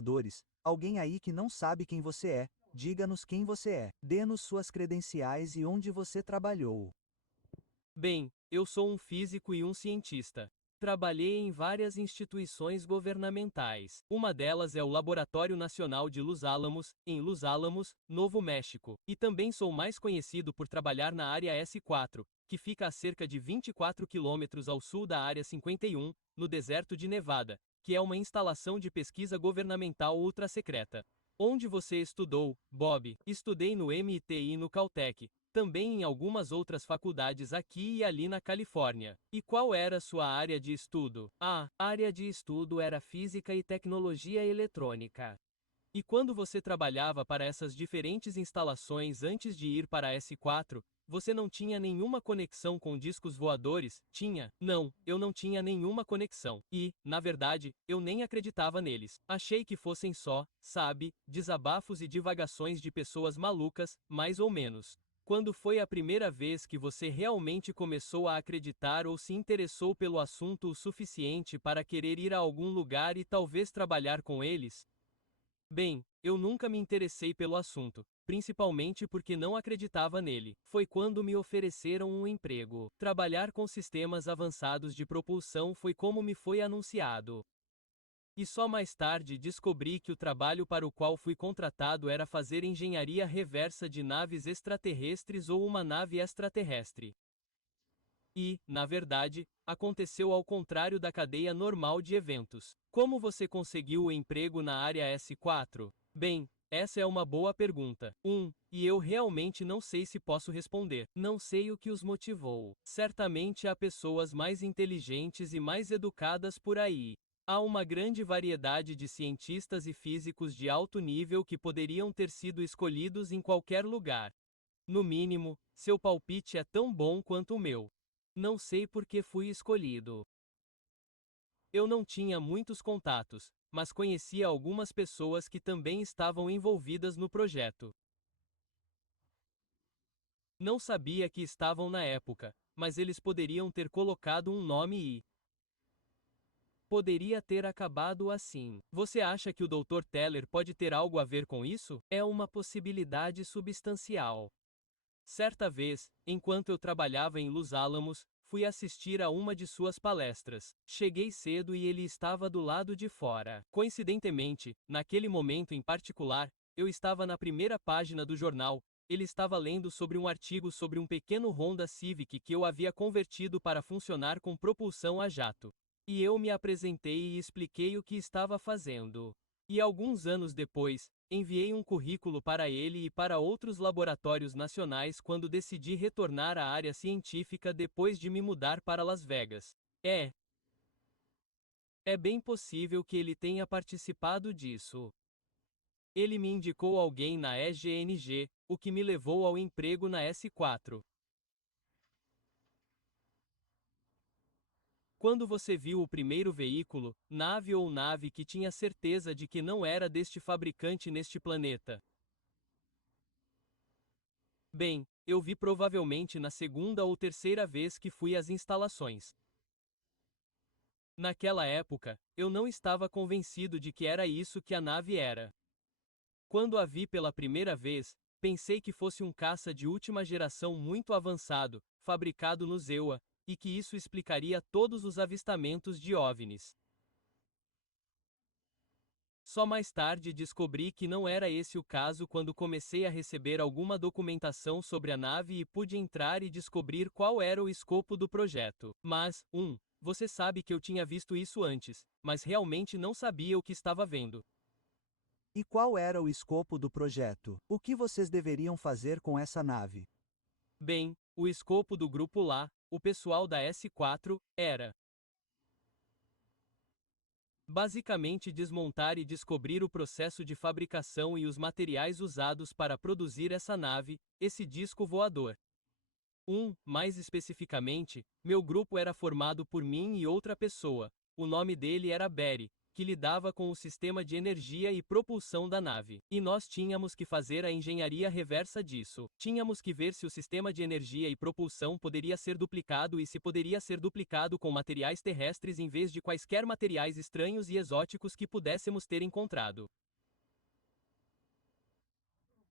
Dores, alguém aí que não sabe quem você é, diga-nos quem você é. Dê-nos suas credenciais e onde você trabalhou. Bem, eu sou um físico e um cientista. Trabalhei em várias instituições governamentais. Uma delas é o Laboratório Nacional de Los Alamos, em Los Alamos, Novo México. E também sou mais conhecido por trabalhar na Área S4, que fica a cerca de 24 quilômetros ao sul da Área 51, no deserto de Nevada, que é uma instalação de pesquisa governamental ultra-secreta. Onde você estudou, Bob? Estudei no MIT e no Caltech, também em algumas outras faculdades aqui e ali na Califórnia. E qual era sua área de estudo? A área de estudo era Física e Tecnologia Eletrônica. E quando você trabalhava para essas diferentes instalações antes de ir para a S4, você não tinha nenhuma conexão com discos voadores? Tinha? Não, eu não tinha nenhuma conexão. E, na verdade, eu nem acreditava neles. Achei que fossem só, sabe, desabafos e divagações de pessoas malucas, mais ou menos. Quando foi a primeira vez que você realmente começou a acreditar ou se interessou pelo assunto o suficiente para querer ir a algum lugar e talvez trabalhar com eles? Bem, eu nunca me interessei pelo assunto, principalmente porque não acreditava nele. Foi quando me ofereceram um emprego. Trabalhar com sistemas avançados de propulsão foi como me foi anunciado. E só mais tarde descobri que o trabalho para o qual fui contratado era fazer engenharia reversa de naves extraterrestres ou uma nave extraterrestre. E, na verdade, aconteceu ao contrário da cadeia normal de eventos. Como você conseguiu o emprego na área S4? Bem, essa é uma boa pergunta. E eu realmente não sei se posso responder. Não sei o que os motivou. Certamente há pessoas mais inteligentes e mais educadas por aí. Há uma grande variedade de cientistas e físicos de alto nível que poderiam ter sido escolhidos em qualquer lugar. No mínimo, seu palpite é tão bom quanto o meu. Não sei por que fui escolhido. Eu não tinha muitos contatos, mas conhecia algumas pessoas que também estavam envolvidas no projeto. Não sabia que estavam na época, mas eles poderiam ter colocado um nome e poderia ter acabado assim. Você acha que o Dr. Teller pode ter algo a ver com isso? É uma possibilidade substancial. Certa vez, enquanto eu trabalhava em Los Alamos, fui assistir a uma de suas palestras. Cheguei cedo e ele estava do lado de fora. Coincidentemente, naquele momento em particular, eu estava na primeira página do jornal. Ele estava lendo sobre um artigo sobre um pequeno Honda Civic que eu havia convertido para funcionar com propulsão a jato. E eu me apresentei e expliquei o que estava fazendo. E alguns anos depois, enviei um currículo para ele e para outros laboratórios nacionais quando decidi retornar à área científica depois de me mudar para Las Vegas. É bem possível que ele tenha participado disso. Ele me indicou alguém na EGNG, o que me levou ao emprego na S4. Quando você viu o primeiro veículo, nave ou nave que tinha certeza de que não era deste fabricante neste planeta? Bem, eu vi provavelmente na segunda ou terceira vez que fui às instalações. Naquela época, eu não estava convencido de que era isso que a nave era. Quando a vi pela primeira vez, pensei que fosse um caça de última geração muito avançado, fabricado no ZEUA, e que isso explicaria todos os avistamentos de OVNIs. Só mais tarde descobri que não era esse o caso quando comecei a receber alguma documentação sobre a nave e pude entrar e descobrir qual era o escopo do projeto. Mas, você sabe que eu tinha visto isso antes, mas realmente não sabia o que estava vendo. E qual era o escopo do projeto? O que vocês deveriam fazer com essa nave? Bem, o escopo do grupo lá, o pessoal da S4, era basicamente desmontar e descobrir o processo de fabricação e os materiais usados para produzir essa nave, esse disco voador. Mais especificamente, meu grupo era formado por mim e outra pessoa. O nome dele era Barry. que lidava com o sistema de energia e propulsão da nave. E nós tínhamos que fazer a engenharia reversa disso. Tínhamos que ver se o sistema de energia e propulsão poderia ser duplicado e se poderia ser duplicado com materiais terrestres em vez de quaisquer materiais estranhos e exóticos que pudéssemos ter encontrado.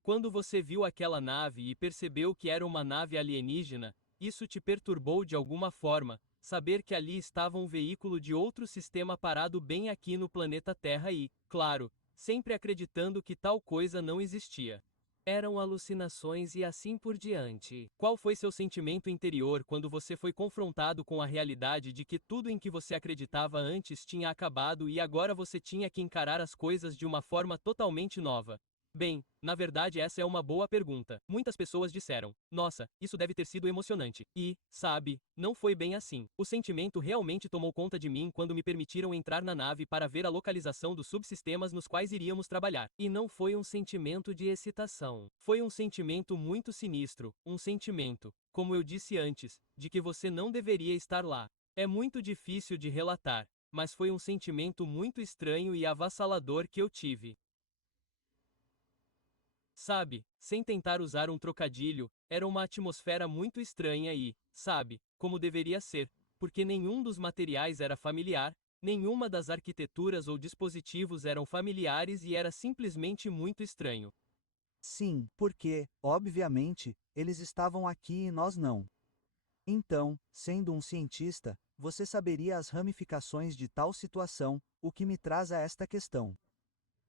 Quando você viu aquela nave e percebeu que era uma nave alienígena, isso te perturbou de alguma forma, saber que ali estava um veículo de outro sistema parado bem aqui no planeta Terra e, claro, sempre acreditando que tal coisa não existia. Eram alucinações e assim por diante. Qual foi seu sentimento interior quando você foi confrontado com a realidade de que tudo em que você acreditava antes tinha acabado e agora você tinha que encarar as coisas de uma forma totalmente nova? Bem, na verdade essa é uma boa pergunta. Muitas pessoas disseram: nossa, isso deve ter sido emocionante. E, sabe, não foi bem assim. O sentimento realmente tomou conta de mim quando me permitiram entrar na nave para ver a localização dos subsistemas nos quais iríamos trabalhar. E não foi um sentimento de excitação. Foi um sentimento muito sinistro, um sentimento, como eu disse antes, de que você não deveria estar lá. É muito difícil de relatar, mas foi um sentimento muito estranho e avassalador que eu tive. Sabe, sem tentar usar um trocadilho, era uma atmosfera muito estranha e, sabe, como deveria ser, porque nenhum dos materiais era familiar, nenhuma das arquiteturas ou dispositivos eram familiares e era simplesmente muito estranho. Sim, porque, obviamente, eles estavam aqui e nós não. Então, sendo um cientista, você saberia as ramificações de tal situação, o que me traz a esta questão.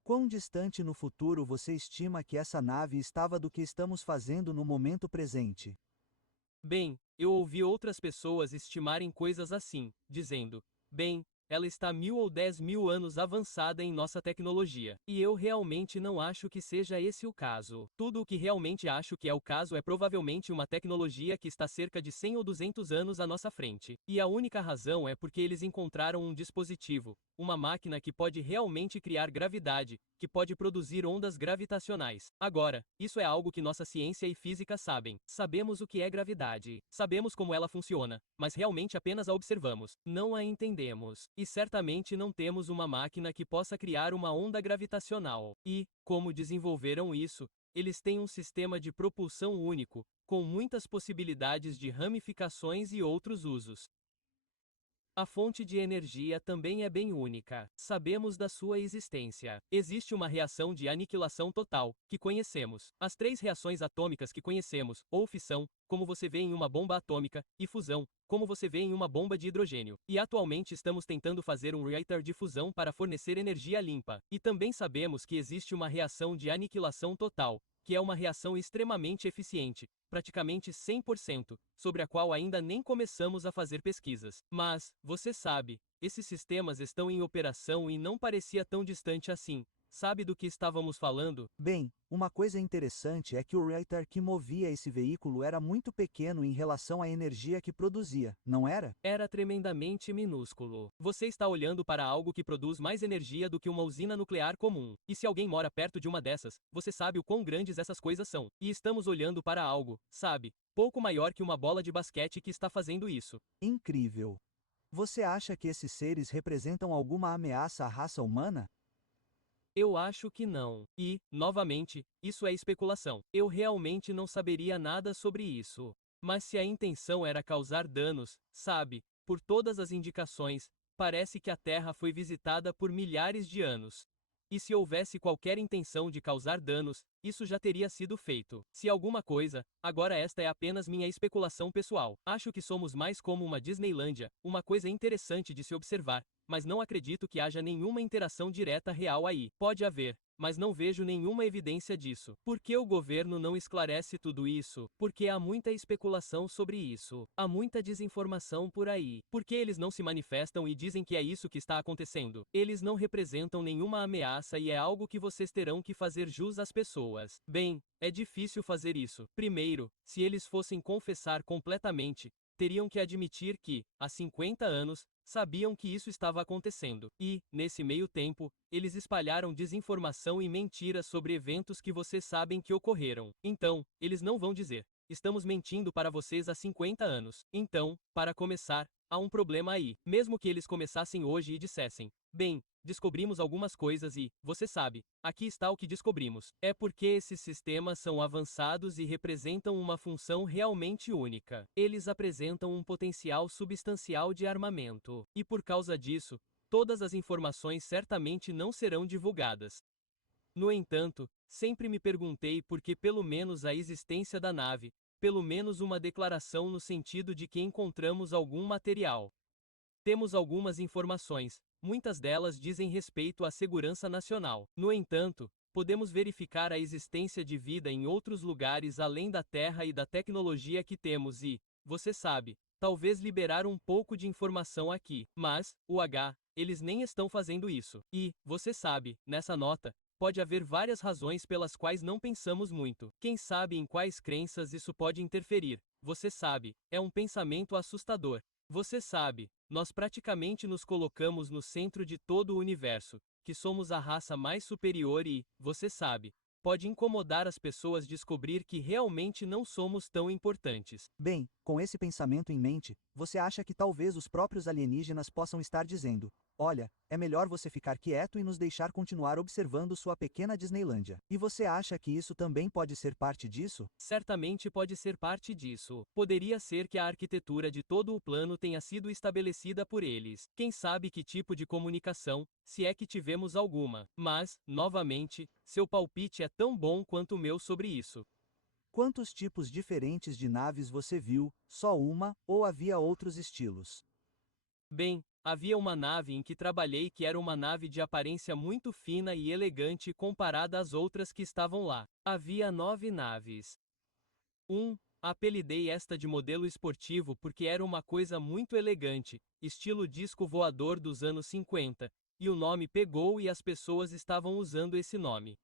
Quão distante no futuro você estima que essa nave estava do que estamos fazendo no momento presente? Bem, eu ouvi outras pessoas estimarem coisas assim, dizendo: bem, ela está 1000 ou 10.000 anos avançada em nossa tecnologia. E eu realmente não acho que seja esse o caso. Tudo o que realmente acho que é o caso é provavelmente uma tecnologia que está cerca de 100 ou 200 anos à nossa frente. E a única razão é porque eles encontraram um dispositivo, uma máquina que pode realmente criar gravidade, que pode produzir ondas gravitacionais. Agora, isso é algo que nossa ciência e física sabem. Sabemos o que é gravidade. Sabemos como ela funciona, mas realmente apenas a observamos. Não a entendemos. E certamente não temos uma máquina que possa criar uma onda gravitacional. E, como desenvolveram isso, eles têm um sistema de propulsão único, com muitas possibilidades de ramificações e outros usos. A fonte de energia também é bem única. Sabemos da sua existência. Existe uma reação de aniquilação total, que conhecemos. As 3 reações atômicas que conhecemos, ou fissão, como você vê em uma bomba atômica, e fusão, como você vê em uma bomba de hidrogênio. E atualmente estamos tentando fazer um reactor de fusão para fornecer energia limpa. E também sabemos que existe uma reação de aniquilação total, que é uma reação extremamente eficiente, praticamente 100%, sobre a qual ainda nem começamos a fazer pesquisas. Mas, você sabe, esses sistemas estão em operação e não parecia tão distante assim. Sabe do que estávamos falando? Bem, uma coisa interessante é que o reactor que movia esse veículo era muito pequeno em relação à energia que produzia, não era? Era tremendamente minúsculo. Você está olhando para algo que produz mais energia do que uma usina nuclear comum. E se alguém mora perto de uma dessas, você sabe o quão grandes essas coisas são. E estamos olhando para algo, sabe, pouco maior que uma bola de basquete que está fazendo isso. Incrível! Você acha que esses seres representam alguma ameaça à raça humana? Eu acho que não. E, novamente, isso é especulação. Eu realmente não saberia nada sobre isso. Mas se a intenção era causar danos, sabe, por todas as indicações, parece que a Terra foi visitada por milhares de anos. E se houvesse qualquer intenção de causar danos, isso já teria sido feito. Se alguma coisa, agora esta é apenas minha especulação pessoal. Acho que somos mais como uma Disneylândia, uma coisa interessante de se observar, mas não acredito que haja nenhuma interação direta real aí. Pode haver, mas não vejo nenhuma evidência disso. Por que o governo não esclarece tudo isso? Porque há muita especulação sobre isso. Há muita desinformação por aí. Por que eles não se manifestam e dizem que é isso que está acontecendo? Eles não representam nenhuma ameaça e é algo que vocês terão que fazer jus às pessoas. Bem, é difícil fazer isso. Primeiro, se eles fossem confessar completamente, teriam que admitir que, há 50 anos, sabiam que isso estava acontecendo. E, nesse meio tempo, eles espalharam desinformação e mentiras sobre eventos que vocês sabem que ocorreram. Então, eles não vão dizer: estamos mentindo para vocês há 50 anos. Então, para começar, há um problema aí. Mesmo que eles começassem hoje e dissessem: bem, descobrimos algumas coisas e, você sabe, aqui está o que descobrimos. É porque esses sistemas são avançados e representam uma função realmente única. Eles apresentam um potencial substancial de armamento. E por causa disso, todas as informações certamente não serão divulgadas. No entanto, sempre me perguntei por que pelo menos a existência da nave, pelo menos uma declaração no sentido de que encontramos algum material. Temos algumas informações, muitas delas dizem respeito à segurança nacional. No entanto, podemos verificar a existência de vida em outros lugares além da Terra e da tecnologia que temos e, você sabe, talvez liberar um pouco de informação aqui. Mas, eles nem estão fazendo isso. E, você sabe, nessa nota, pode haver várias razões pelas quais não pensamos muito. Quem sabe em quais crenças isso pode interferir? Você sabe, é um pensamento assustador. Você sabe, nós praticamente nos colocamos no centro de todo o universo, que somos a raça mais superior e, você sabe, pode incomodar as pessoas descobrir que realmente não somos tão importantes. Bem, com esse pensamento em mente, você acha que talvez os próprios alienígenas possam estar dizendo: olha, é melhor você ficar quieto e nos deixar continuar observando sua pequena Disneylândia. E você acha que isso também pode ser parte disso? Certamente pode ser parte disso. Poderia ser que a arquitetura de todo o plano tenha sido estabelecida por eles. Quem sabe que tipo de comunicação, se é que tivemos alguma. Mas, novamente, seu palpite é tão bom quanto o meu sobre isso. Quantos tipos diferentes de naves você viu? Só uma, ou havia outros estilos? Bem, havia uma nave em que trabalhei que era uma nave de aparência muito fina e elegante comparada às outras que estavam lá. Havia 9 naves. Apelidei esta de modelo esportivo porque era uma coisa muito elegante, estilo disco voador dos anos 50, e o nome pegou e as pessoas estavam usando esse nome.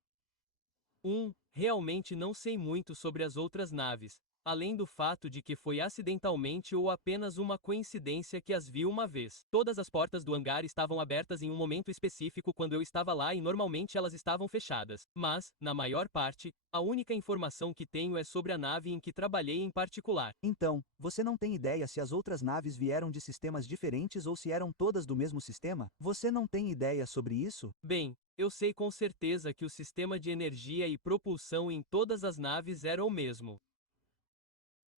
Realmente não sei muito sobre as outras naves, além do fato de que foi acidentalmente ou apenas uma coincidência que as vi uma vez. Todas as portas do hangar estavam abertas em um momento específico quando eu estava lá e normalmente elas estavam fechadas. Mas, na maior parte, a única informação que tenho é sobre a nave em que trabalhei em particular. Então, você não tem ideia se as outras naves vieram de sistemas diferentes ou se eram todas do mesmo sistema? Você não tem ideia sobre isso? Bem, eu sei com certeza que o sistema de energia e propulsão em todas as naves era o mesmo.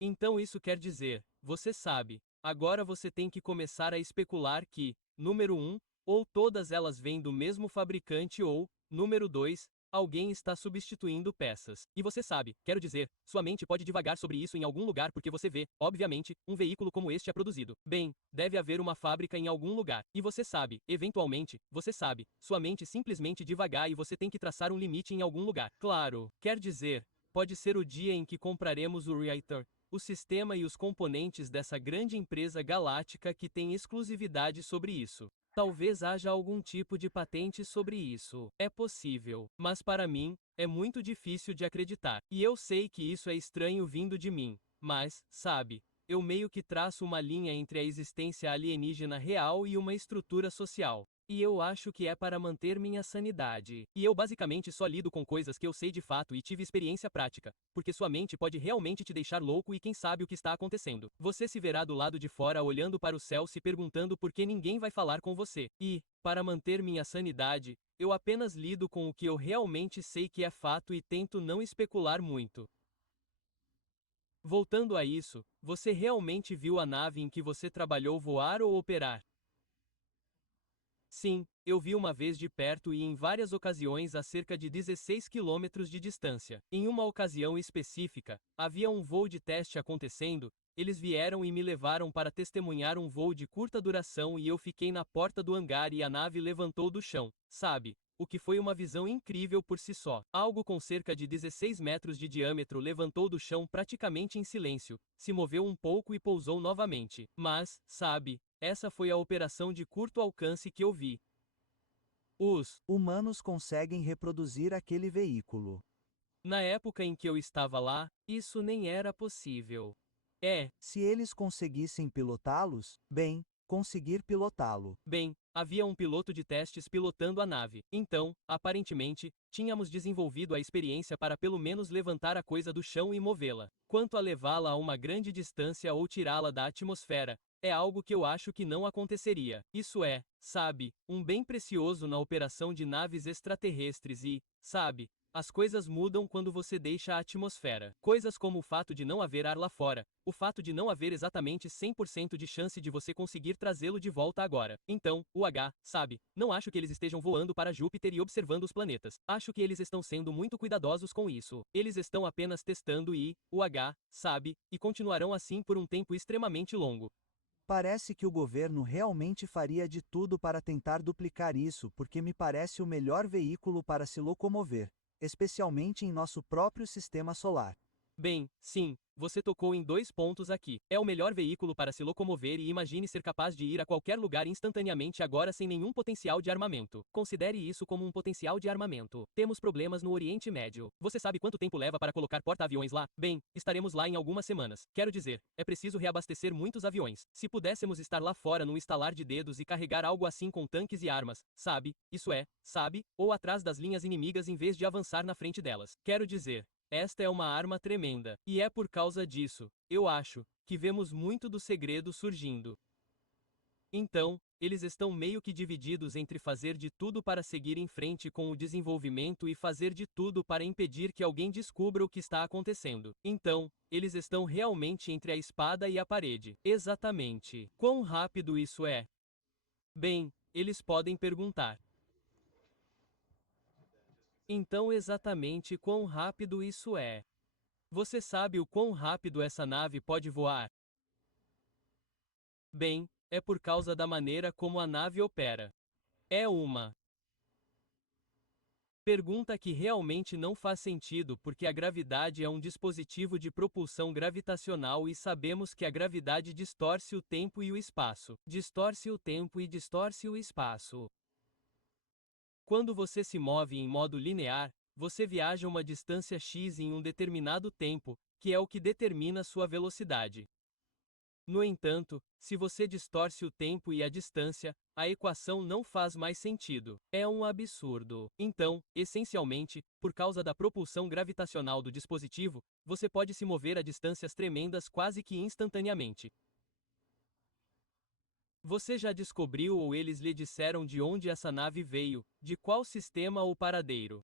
Então isso quer dizer, você sabe, agora você tem que começar a especular que, número 1, ou todas elas vêm do mesmo fabricante ou, número 2, alguém está substituindo peças. E você sabe, quero dizer, sua mente pode divagar sobre isso em algum lugar porque você vê, obviamente, um veículo como este é produzido. Bem, deve haver uma fábrica em algum lugar. E você sabe, eventualmente, você sabe, sua mente simplesmente divagar e você tem que traçar um limite em algum lugar. Claro, quer dizer, pode ser o dia em que compraremos o reactor, o sistema e os componentes dessa grande empresa galáctica que tem exclusividade sobre isso. Talvez haja algum tipo de patente sobre isso. É possível. Mas para mim, é muito difícil de acreditar. E eu sei que isso é estranho vindo de mim. Mas, sabe, eu meio que traço uma linha entre a existência alienígena real e uma estrutura social. E eu acho que é para manter minha sanidade. E eu basicamente só lido com coisas que eu sei de fato e tive experiência prática, porque sua mente pode realmente te deixar louco e quem sabe o que está acontecendo. Você se verá do lado de fora olhando para o céu se perguntando por que ninguém vai falar com você. E, para manter minha sanidade, eu apenas lido com o que eu realmente sei que é fato e tento não especular muito. Voltando a isso, você realmente viu a nave em que você trabalhou voar ou operar? Sim, eu vi uma vez de perto e em várias ocasiões a cerca de 16 quilômetros de distância. Em uma ocasião específica, havia um voo de teste acontecendo, eles vieram e me levaram para testemunhar um voo de curta duração e eu fiquei na porta do hangar e a nave levantou do chão, sabe? O que foi uma visão incrível por si só. Algo com cerca de 16 metros de diâmetro levantou do chão praticamente em silêncio, se moveu um pouco e pousou novamente. Mas, sabe, essa foi a operação de curto alcance que eu vi. Os humanos conseguem reproduzir aquele veículo. Na época em que eu estava lá, isso nem era possível. Se eles conseguissem pilotá-los, bem, conseguir pilotá-lo. Bem, havia um piloto de testes pilotando a nave. Então, aparentemente, tínhamos desenvolvido a experiência para pelo menos levantar a coisa do chão e movê-la. Quanto a levá-la a uma grande distância ou tirá-la da atmosfera, é algo que eu acho que não aconteceria. Isso é, sabe, um bem precioso na operação de naves extraterrestres e, sabe, as coisas mudam quando você deixa a atmosfera. Coisas como o fato de não haver ar lá fora, o fato de não haver exatamente 100% de chance de você conseguir trazê-lo de volta agora. Então, sabe, não acho que eles estejam voando para Júpiter e observando os planetas. Acho que eles estão sendo muito cuidadosos com isso. Eles estão apenas testando sabe, e continuarão assim por um tempo extremamente longo. Parece que o governo realmente faria de tudo para tentar duplicar isso porque me parece o melhor veículo para se locomover, especialmente em nosso próprio sistema solar. Bem, sim, você tocou em 2 pontos aqui. É o melhor veículo para se locomover e imagine ser capaz de ir a qualquer lugar instantaneamente agora sem nenhum potencial de armamento. Considere isso como um potencial de armamento. Temos problemas no Oriente Médio. Você sabe quanto tempo leva para colocar porta-aviões lá? Bem, estaremos lá em algumas semanas. Quero dizer, é preciso reabastecer muitos aviões. Se pudéssemos estar lá fora num estalar de dedos e carregar algo assim com tanques e armas, sabe, ou atrás das linhas inimigas em vez de avançar na frente delas. Quero dizer, esta é uma arma tremenda. E é por causa disso, eu acho, que vemos muito do segredo surgindo. Então, eles estão meio que divididos entre fazer de tudo para seguir em frente com o desenvolvimento e fazer de tudo para impedir que alguém descubra o que está acontecendo. Então, eles estão realmente entre a espada e a parede. Exatamente. Quão rápido isso é? Bem, eles podem perguntar. Então, exatamente quão rápido isso é? Você sabe o quão rápido essa nave pode voar? Bem, é por causa da maneira como a nave opera. É uma pergunta que realmente não faz sentido porque a gravidade é um dispositivo de propulsão gravitacional e sabemos que a gravidade distorce o tempo e o espaço. Distorce o tempo e distorce o espaço. Quando você se move em modo linear, você viaja uma distância x em um determinado tempo, que é o que determina sua velocidade. No entanto, se você distorce o tempo e a distância, a equação não faz mais sentido. É um absurdo. Então, essencialmente, por causa da propulsão gravitacional do dispositivo, você pode se mover a distâncias tremendas quase que instantaneamente. Você já descobriu ou eles lhe disseram de onde essa nave veio, de qual sistema ou paradeiro?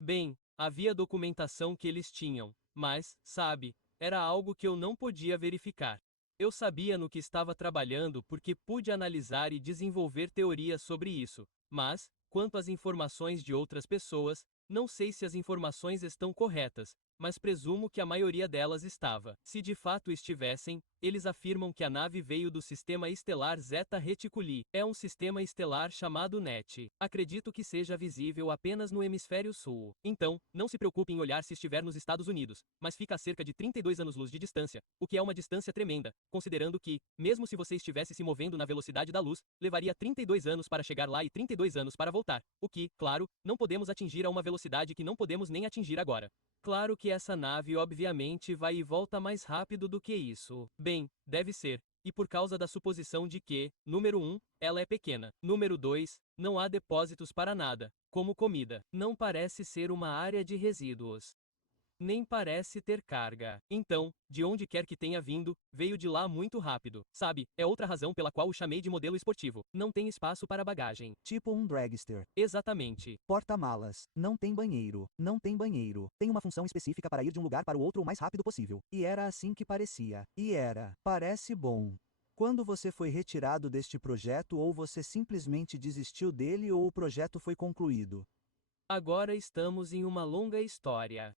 Bem, havia documentação que eles tinham, mas, sabe, era algo que eu não podia verificar. Eu sabia no que estava trabalhando porque pude analisar e desenvolver teorias sobre isso, mas, quanto às informações de outras pessoas, não sei se as informações estão corretas, mas presumo que a maioria delas estava. Se de fato estivessem, eles afirmam que a nave veio do sistema estelar Zeta Reticuli. É um sistema estelar chamado NET. Acredito que seja visível apenas no hemisfério sul. Então, não se preocupe em olhar se estiver nos Estados Unidos, mas fica a cerca de 32 anos-luz de distância, o que é uma distância tremenda, considerando que, mesmo se você estivesse se movendo na velocidade da luz, levaria 32 anos para chegar lá e 32 anos para voltar, o que, claro, não podemos atingir a uma velocidade que não podemos nem atingir agora. Claro que essa nave obviamente vai e volta mais rápido do que isso. Bem, deve ser. E por causa da suposição de que, número 1, ela é pequena. Número 2, não há depósitos para nada, como comida. Não parece ser uma área de resíduos. Nem parece ter carga. Então, de onde quer que tenha vindo, veio de lá muito rápido. Sabe, é outra razão pela qual o chamei de modelo esportivo. Não tem espaço para bagagem. Tipo um dragster. Exatamente. Porta-malas. Não tem banheiro. Não tem banheiro. Tem uma função específica para ir de um lugar para o outro o mais rápido possível. E era assim que parecia. E era. Parece bom. Quando você foi retirado deste projeto ou você simplesmente desistiu dele ou o projeto foi concluído? Agora estamos em uma longa história.